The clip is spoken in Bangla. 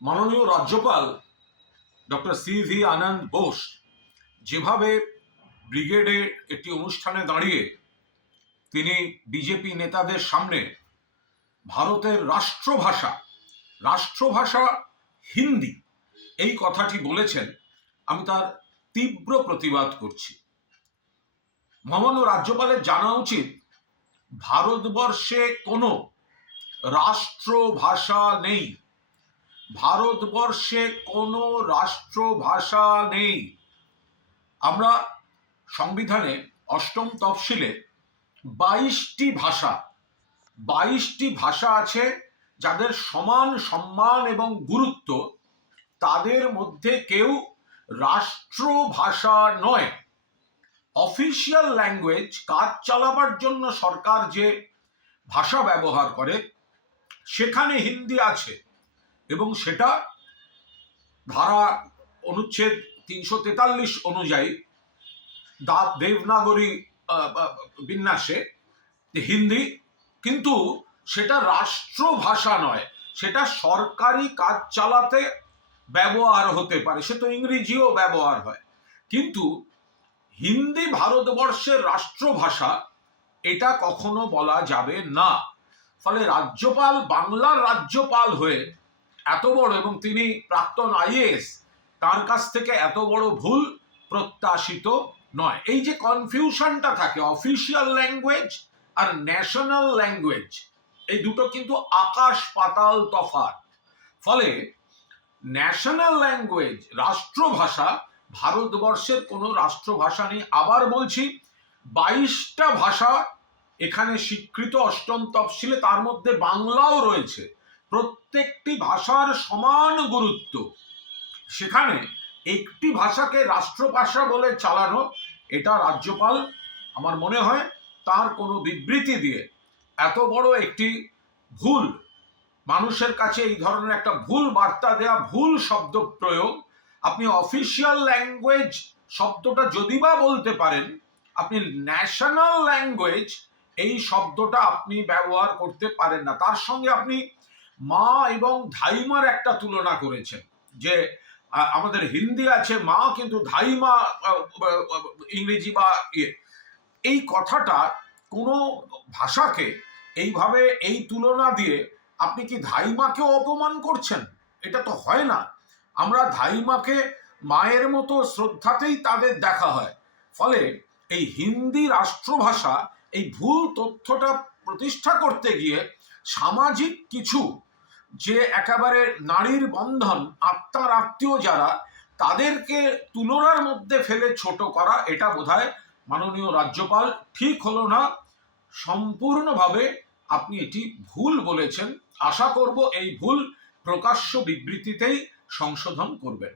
মাননীয় রাজ্যপাল ডক্টর সি.ভি. আনন্দ বোস যেভাবে ব্রিগেডে একটি অনুষ্ঠানে দাঁড়িয়ে তিনি বিজেপি নেতাদের সামনে ভারতের রাষ্ট্রভাষা হিন্দি এই কথাটি বলেছেন, আমি তার তীব্র প্রতিবাদ করছি। মহামান্য রাজ্যপালের জানা উচিত ভারতবর্ষে কোনো রাষ্ট্রভাষা নেই। ভারতবর্ষে কোনো রাষ্ট্রভাষা নেই। আমরা সংবিধানে অষ্টম তফসিলে 22টি ভাষা আছে যাদের সমান সম্মান এবং গুরুত্ব, তাদের মধ্যে কেউ রাষ্ট্রভাষা নয়। অফিসিয়াল ল্যাঙ্গুয়েজ, কাজ চালাবার জন্য সরকার যে ভাষা ব্যবহার করে সেখানে হিন্দি আছে এবং সেটা ধারা অনুচ্ছেদ 343 অনুযায়ী দেবনাগরী বিন্যাসে হিন্দি, কিন্তু সেটা রাষ্ট্রভাষা নয়, সেটা সরকারি কাজ চালাতে ব্যবহার হতে পারে, সে তো ইংরেজিও ব্যবহার হয়, কিন্তু হিন্দি ভারতবর্ষের রাষ্ট্রভাষা এটা কখনো বলা যাবে না। ফলে রাজ্যপাল, বাংলার রাজ্যপাল হয়ে এত বড়, এবং তিনি প্রাক্তন আইএএস, তার কাছ থেকে এত বড় ভুল প্রত্যাশিত নয়। এই যে কনফিউশনটা থাকে, অফিসিয়াল ল্যাঙ্গুয়েজ আর ন্যাশনাল ল্যাঙ্গুয়েজ, এই দুটো কিন্তু আকাশ পাতাল তফাৎ। ফলে ন্যাশনাল ল্যাঙ্গুয়েজ, রাষ্ট্রভাষা, ভারতবর্ষের কোনো রাষ্ট্রভাষা নেই। আবার বলছি, 22টা ভাষা এখানে স্বীকৃত অষ্টম তফসিলে, তার মধ্যে বাংলাও রয়েছে। প্রত্যেকটি ভাষার সমান গুরুত্ব। সেখানে একটি ভাষাকে রাষ্ট্রভাষা বলে চালানো, এটা রাজ্যপাল আমার মনে হয় তার কোনো বিবৃতি দিয়ে এত বড় একটি ভুল, মানুষের কাছে এই ধরনের একটা ভুল বার্তা দেয়া, ভুল শব্দ প্রয়োগ। আপনি অফিসিয়াল ল্যাঙ্গুয়েজ শব্দটা যদি বা বলতে পারেন, আপনি ন্যাশনাল ল্যাঙ্গুয়েজ এই শব্দটা আপনি ব্যবহার করতে পারেন না। তার সঙ্গে আপনি মা এবং ধাইমার একটা তুলনা করেছেন, যে আমাদের হিন্দি আছে মা, কিন্তু ধাইমা ইংরেজি বা এই কথাটা কোনো ভাষাকে এইভাবে এই তুলনা দিয়ে আপনি কি ধাইমাকেও অপমান করছেন? এটা তো হয় না। আমরা ধাইমাকে মায়ের মতো শ্রদ্ধাতেই তাদের দেখা হয়। ফলে এই হিন্দি রাষ্ট্রভাষা, এই ভুল তথ্যটা প্রতিষ্ঠা করতে গিয়ে সামাজিক কিছু, যে একেবারে নারীর বন্ধন, আত্মার আত্মীয় যারা, তাদেরকে তুলনার মধ্যে ফেলে ছোট করা, এটা বোধহয় মাননীয় রাজ্যপাল ঠিক হলো না। সম্পূর্ণভাবে আপনি এটি ভুল বলেছেন। আশা করব এই ভুল প্রকাশ্য বিবৃতিতেই সংশোধন করবেন।